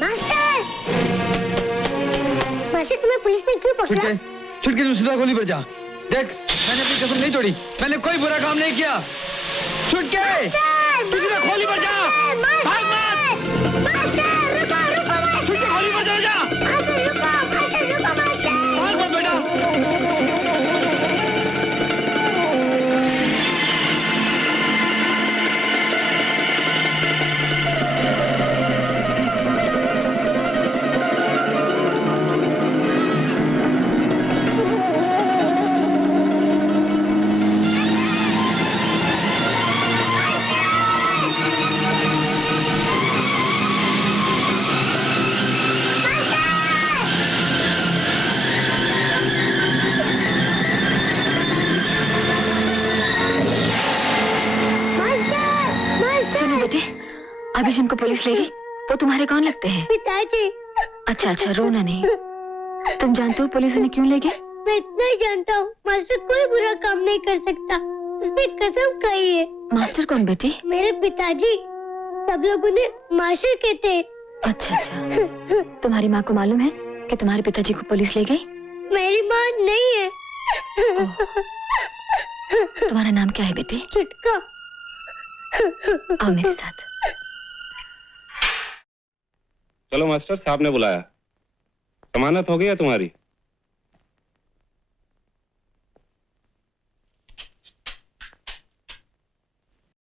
Master! Master तुम्हें police ने क्यों पकड़ा? छुटके तुम सीधा गोली पर जा। देख मैंने अपनी कसम नहीं तोड़ी, मैंने कोई बुरा काम नहीं किया। छुटके तू सीधा गोली पर जा। भाग मत। छुटके गोली पर जा। भाग मत बेटा। अभी जिनको पुलिस ले गई वो तुम्हारे कौन लगते हैं? पिताजी। अच्छा अच्छा, रोना नहीं। तुम जानते हो पुलिस उन्हें क्यों ले गई? मैं इतना ही जानता हूँ, मास्टर कोई बुरा काम नहीं कर सकता, उसने कसम खाई है। मास्टर कौन बेटी? मेरे पिताजी। सब लोग उन्हें मास्टर कहते हैं। अच्छा अच्छा, तुम्हारी माँ को मालूम है कि तुम्हारे पिताजी को पुलिस ले गई? मेरी माँ नहीं है। तुम्हारा नाम क्या है बेटी? छुटका। आओ मेरे साथ। चलो मास्टर साहब ने बुलाया। जमानत हो गई तुम्हारी?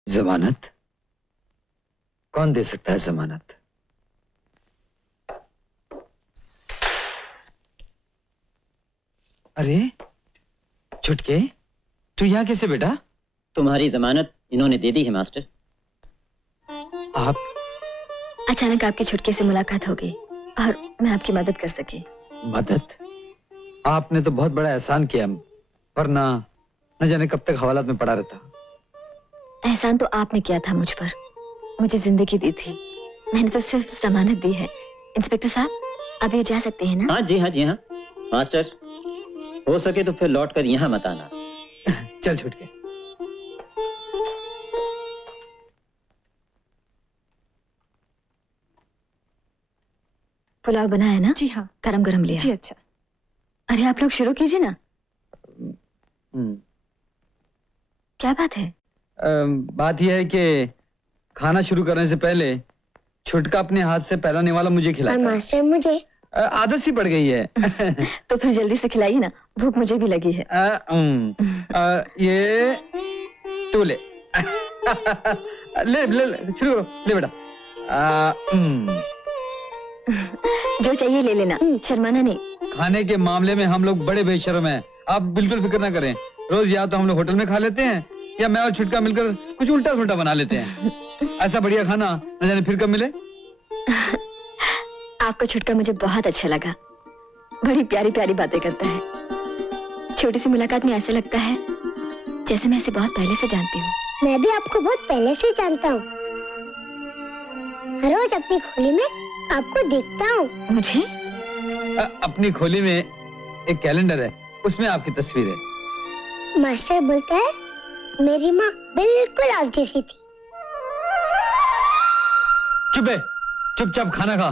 जमानत? कौन दे सकता है जमानत? अरे छुटके, तू यहाँ कैसे बेटा? तुम्हारी जमानत इन्होंने दे दी है मास्टर। आप? अचानक आपके छुटके से मुलाकात हो गई और मैं आपकी मदद कर सकी। मदद? आपने तो बहुत बड़ा एहसान किया, वरना न जाने कब तक हवालात में पड़ा रहता। एहसान तो आपने किया था मुझ पर, मुझे जिंदगी दी थी, मैंने तो सिर्फ जमानत दी है। इंस्पेक्टर साहब, अब ये जा सकते हैं ना? हाँ जी हाँ जी हाँ। मास्टर, हो सके तो फिर लौट कर यहाँ मत आना। चल छुटके। पुलाव बना है ना? जी हाँ। गरम गरम लिया। जी अच्छा। अरे आप लोग शुरू कीजिए ना। क्या बात है? बात यह है कि खाना शुरू करने से पहले छुटका अपने हाथ से पहला निवाला मुझे खिलाता। मास्टर मुझे आदत सी पड़ गई है। तो फिर जल्दी से खिलाइए ना, भूख मुझे भी लगी है। ये तू ले। ले ले ले शुरू करो, ले बेटा। जो चाहिए ले लेना, शर्माना नहीं। खाने के मामले में हम लोग बड़े बेशर्म हैं, आप बिल्कुल फिक्र ना करें। रोज या तो हम लोग होटल में खा लेते हैं या मैं और छुटका मिलकर कुछ उल्टा सुल्टा बना लेते हैं। ऐसा बढ़िया खाना न जाने फिर कब मिले। आपका छुटका मुझे बहुत अच्छा लगा, बड़ी प्यारी प्यारी बातें करता है। छोटी सी मुलाकात में ऐसा लगता है जैसे मैं इसे बहुत पहले से जानती हूँ। मैं भी आपको बहुत पहले से जानता हूँ, हर रोज अपनी खोली में आपको देखता हूँ। मुझे? अपनी खोली में एक कैलेंडर है, उसमें आपकी तस्वीर है। मास्टर बोलता है मेरी माँ बिल्कुल आप जैसी थी। चुप है, चुपचाप खाना खा,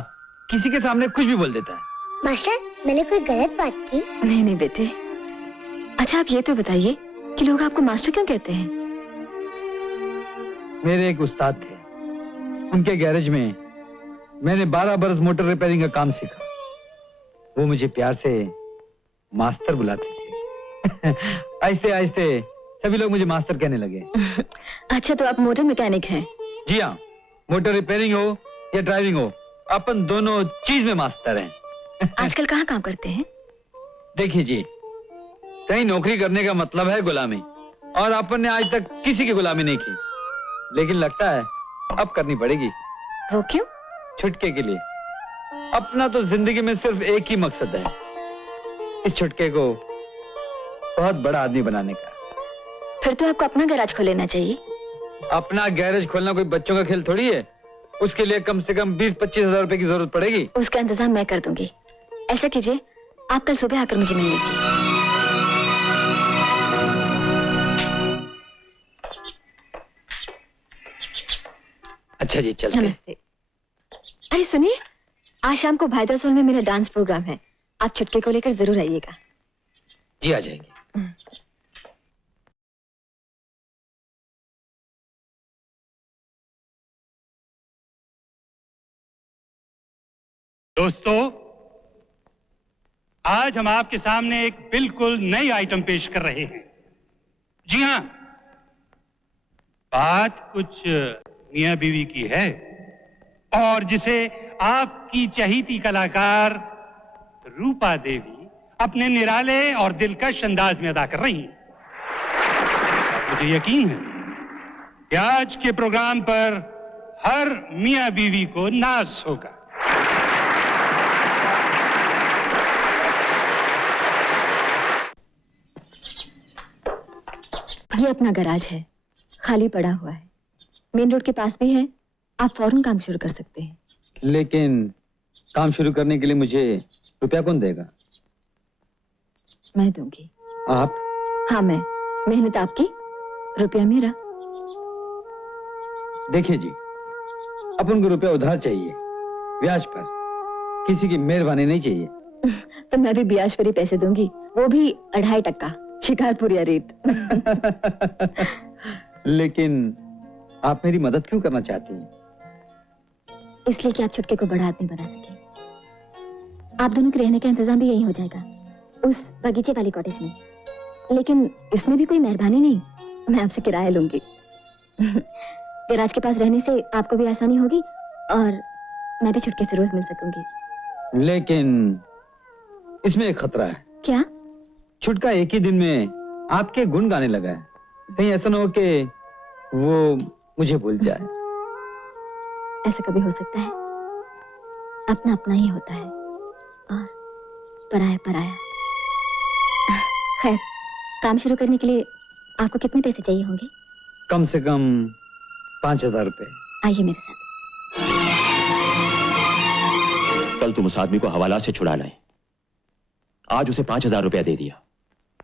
किसी के सामने कुछ भी बोल देता है। मास्टर मैंने कोई गलत बात की? नहीं नहीं बेटे। अच्छा आप ये तो बताइए कि लोग आपको मास्टर क्यों कहते हैं? मेरे एक उस्ताद थे, उनके गैरेज में मैंने 12 बरस मोटर रिपेयरिंग का काम सीखा। वो मुझे प्यार से मास्टर बुलाते थे। आहिस्ते आहिस्ते सभी लोग मुझे मास्टर कहने लगे। अच्छा तो आप मोटर मैकेनिक हैं? जी हाँ, मोटर रिपेयरिंग हो या ड्राइविंग हो, अपन दोनों चीज में मास्टर हैं। आजकल कहाँ काम करते हैं? देखिए जी, कहीं नौकरी करने का मतलब है गुलामी, और अपन ने आज तक किसी की गुलामी नहीं की, लेकिन लगता है अब करनी पड़ेगी। वो क्यों? छुटके के लिए। अपना तो जिंदगी में सिर्फ एक ही मकसद है, इस छुटके को बहुत बड़ा आदमी बनाने का। फिर तो आपको अपना गैराज खोल लेना चाहिए। अपना गैरेज खोलना कोई बच्चों का खेल थोड़ी है, उसके लिए कम से कम 20-25 हजार रुपए की जरूरत पड़ेगी। उसका इंतजाम मैं कर दूंगी। ऐसा कीजिए, आप कल सुबह आकर मुझे मिल लीजिए। अच्छा जी, चलते हैं। नमस्ते। अरे सुनिए, आज शाम को भाईदास हॉल में मेरा डांस प्रोग्राम है, आप छुटके को लेकर जरूर आइएगा। जी आ जाएंगे। दोस्तों, आज हम आपके सामने एक बिल्कुल नई आइटम पेश कर रहे हैं। जी हां, बात कुछ मियां बीवी की है और जिसे आपकी चहीती कलाकार रूपा देवी अपने निराले और दिलकश अंदाज में अदा कर रही हैं। मुझे यकीन है कि आज के प्रोग्राम पर हर मियां बीवी को नाज होगा। ये अपना गैराज है, खाली पड़ा हुआ है, मेन रोड के पास भी है, आप फौरन काम शुरू कर सकते हैं। लेकिन काम शुरू करने के लिए मुझे रुपया कौन देगा? मैं दूंगी। आप? हाँ मैं, मेहनत आपकी, रुपया मेरा। देखिए जी, अपन को रुपया उधार चाहिए, ब्याज पर, किसी की मेहरबानी नहीं चाहिए। तो मैं भी ब्याज पर ही पैसे दूंगी, वो भी 2.5%, शिकारपुरिया रेट। लेकिन आप मेरी मदद क्यों करना चाहती हैं? इसलिए कि आप छुटके को बड़ा आदमी बना सके। आप दोनों के रहने का इंतजाम भी यही हो जाएगा, उस बगीचे वाली कॉटेज में। लेकिन इसमें भी कोई मेहरबानी नहीं, मैं आपसे किराया लूंगी। गैराज के पास रहने से आपको भी आसानी होगी और मैं भी छुटके से रोज मिल सकूंगी। लेकिन इसमें एक खतरा है। क्या? छुटका एक ही दिन में आपके गुण गाने लगा है, कहीं ऐसा न हो कि वो मुझे भूल जाए। ऐसा कभी हो सकता है? अपना अपना ही होता है और पराया पराया। खैर, काम शुरू करने के लिए आपको कितने पैसे चाहिए होंगे? कम से कम 5,000 रुपए। आइए मेरे साथ। कल तुम उस आदमी को हवाला से छुड़ा लाए, आज उसे 5,000 रुपया दे दिया,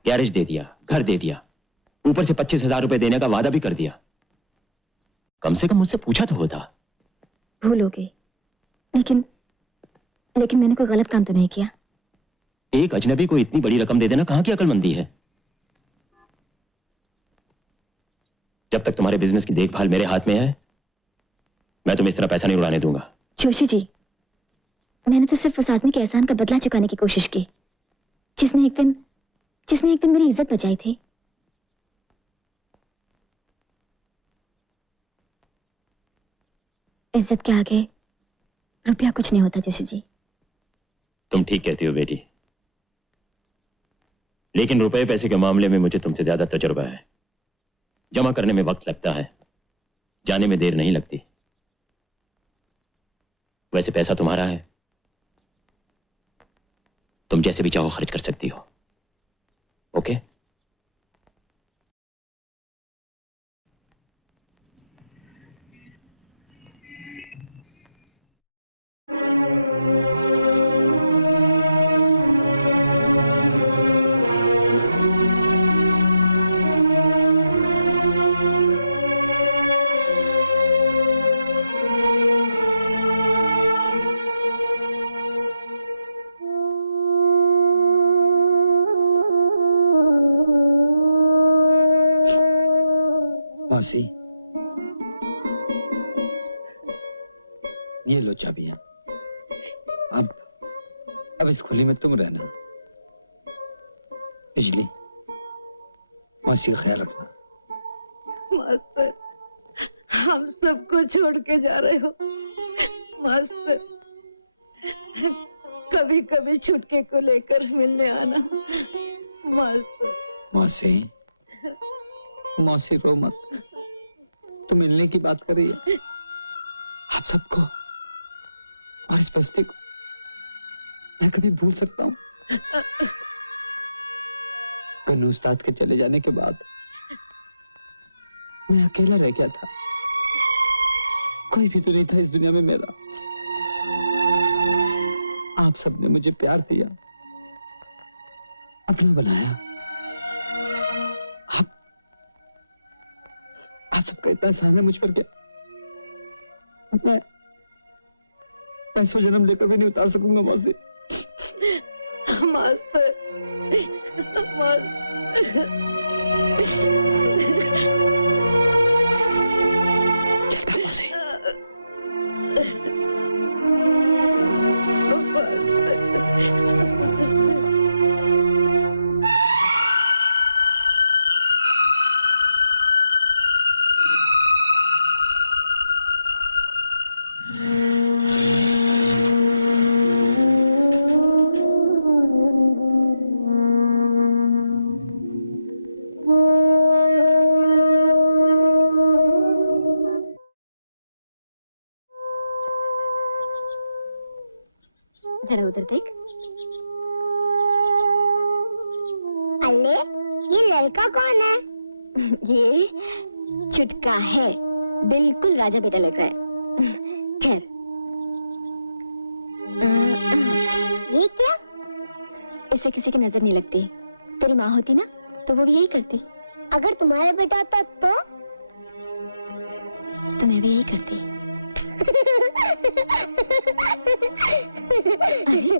गैरेज दे दिया, घर दे दिया, ऊपर से 25,000 रुपए देने का वादा भी कर दिया। कम से कम मुझसे पूछा तो होता। भूल हो गई, लेकिन मैंने कोई गलत काम तो नहीं किया। एक अजनबी को इतनी बड़ी रकम दे देना कहां की अक्लमंदी है? जब तक तुम्हारे बिजनेस की देखभाल मेरे हाथ में है, मैं तुम्हें इस तरह पैसा नहीं उड़ाने दूंगा। जोशी जी, मैंने तो सिर्फ उस आदमी के एहसान का बदला चुकाने की कोशिश की, जिसने एक दिन मेरी इज्जत बचाई थी। इज्जत के आगे रुपया कुछ नहीं होता जोशी जी। तुम ठीक कहती हो बेटी, लेकिन रुपए पैसे के मामले में मुझे तुमसे ज्यादा तजुर्बा है। जमा करने में वक्त लगता है, जाने में देर नहीं लगती। वैसे पैसा तुम्हारा है, तुम जैसे भी चाहो खर्च कर सकती हो। ओके? मौसी, ये लो चाबियां। अब इस खुली में तुम रहना। बिजली, मौसी का ख्याल रखना। मास्टर, हम सबको छोड़ के जा रहे हो। मास्टर, कभी कभी छुटके को लेकर मिलने आना। मास्टर। मौसी रो मत, तो मिलने की बात कर रही है। आप सबको और इस बस्ती को मैं कभी भूल सकता हूँ? कन्नू उस्ताद के चले जाने के बाद मैं अकेला रह गया था, कोई भी तो नहीं था इस दुनिया में मेरा। आप सबने मुझे प्यार दिया, अपना बनाया। आप सबका इतना एहसान है मुझ पर। क्या मैं पैसों जन्म लेकर भी नहीं उतार सकूंगा मौसी। मास्टर, चलता मौसी। जरा उधर देख। अल्ले, ये लड़का कौन है? ये छुटका है, बिल्कुल राजा बेटा लग रहा है। ठहर। ये क्या? इससे किसी की नजर नहीं लगती। तेरी माँ होती ना तो वो भी यही करती। अगर तुम्हारा बेटा होता तो? तो मैं भी यही करती। अरे,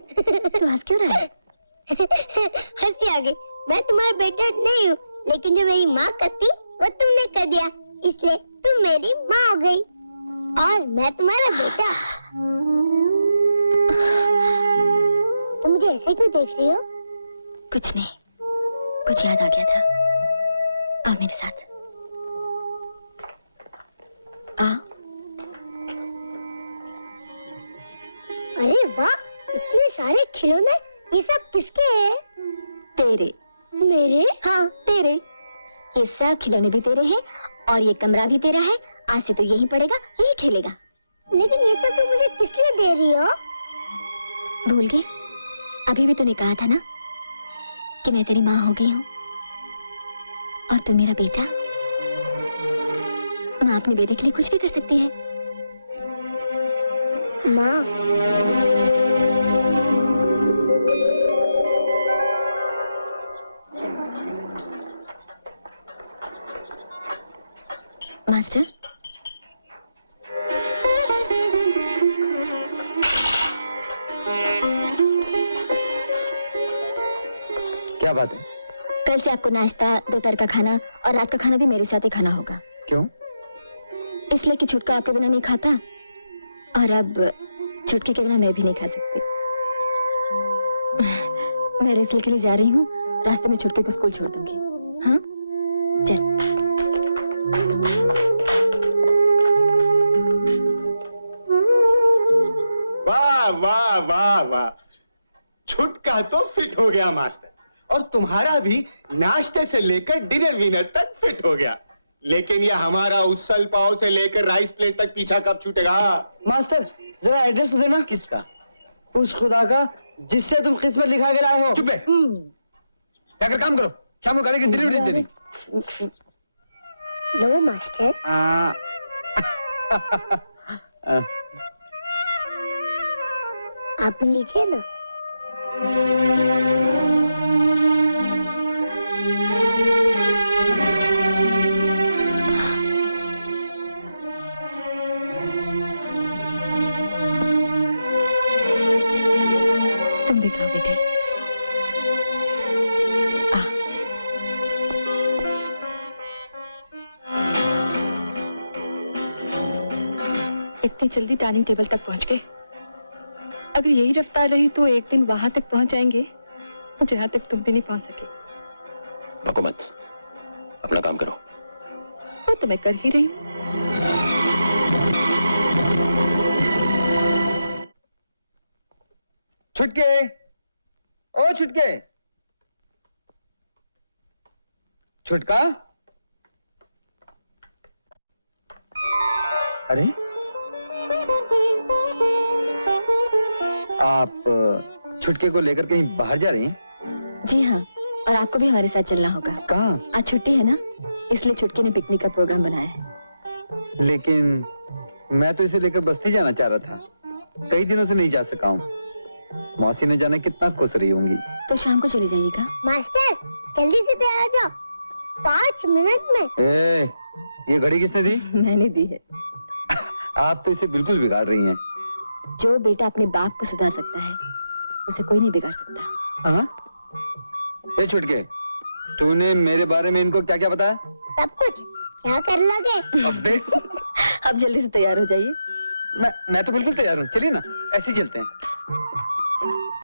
तू हंस क्यों रहा है? हंसी आ गई। मैं तुम्हारा बेटा नहीं हूँ, लेकिन जो मेरी माँ करती वो तुमने कर दिया, इसलिए तुम मेरी माँ हो गई और मैं तुम्हारा बेटा। तुम मुझे ऐसे क्यों देख रही हो? कुछ नहीं, कुछ याद आ गया था। आओ मेरे साथ। आओ। अरे वाह, इतने सारे खिलौने, ये सब किसके हैं? तेरे। मेरे? हाँ, तेरे। ये सब खिलौने भी तेरे हैं और ये कमरा भी तेरा है। आज से तो यहीं पड़ेगा, यहीं खेलेगा। लेकिन ये सब तुम मुझे किस लिए दे रही हो? भूल गई? अभी भी तूने कहा था ना कि मैं तेरी माँ हो गई हूँ और तू मेरा बेटा। माँ अपने बेटे के लिए कुछ भी कर सकती है। माँ, मास्टर, क्या बात है? कल से आपको नाश्ता, दोपहर का खाना और रात का खाना भी मेरे साथ ही खाना होगा। क्यों? इसलिए कि छुटका आपके बिना नहीं खाता और अब छुटके के बिना मैं भी नहीं खा सकती। मैं रेसल के लिए जा रही हूँ, रास्ते में छुटके को स्कूल छोड़ दूंगी। हाँ, चल। वाह वाह वाह वाह, छुटका तो फिट हो गया मास्टर, और तुम्हारा भी नाश्ते से लेकर डिनर विनर तक फिट हो गया। लेकिन ये हमारा उसल पाव से लेकर राइस प्लेट तक पीछा कब छूटेगा? मास्टर, जरा एड्रेस तो देना। किसका? उस खुदा का जिससे तुम किस्मत लिखा के लाए हो। चुप है। जाकर काम करो, शाम को गाड़ी की डिलीवरी देनी। लो मास्टर। आप लीजिए ना। तुम भी खाओ बेटे। इतनी जल्दी डाइनिंग टेबल तक पहुंच गए। अगर यही रफ्तार रही तो एक दिन वहां तक पहुंच जाएंगे जहां तक तुम भी नहीं पहुंच सके। बको मत, अपना काम करो। वो तो मैं कर ही रही हूँ। छुटके, ओ छुटके, छुटका। अरे, आप छुटके को लेकर कहीं बाहर जा रही हैं? जी हाँ, और आपको भी हमारे साथ चलना होगा। कहाँ? आज छुट्टी है ना, इसलिए छुटके ने पिकनिक का प्रोग्राम बनाया है। लेकिन मैं तो इसे लेकर बस्ती जाना चाह रहा था, कई दिनों से नहीं जा सका हूँ। मौसी ने जाने कितना खुश रही होंगी। तो शाम को चले जाइएगा। मास्टर, जल्दी से तैयार हो जाओ, 5 मिनट में। ये घड़ी किसने दी? मैंने दी है। आप तो इसे बिल्कुल बिगाड़ रही हैं। जो बेटा अपने बाप को सुधार सकता है उसे कोई नहीं बिगाड़ सकता। हाँ? ए छुटके, तूने मेरे बारे में इनको क्या क्या बताया? सब कुछ। क्या कर लोगे? अबे अब जल्दी से तैयार हो जाइए। मैं तो बिल्कुल तैयार हूँ, चलिए ना, ऐसे ही चलते हैं।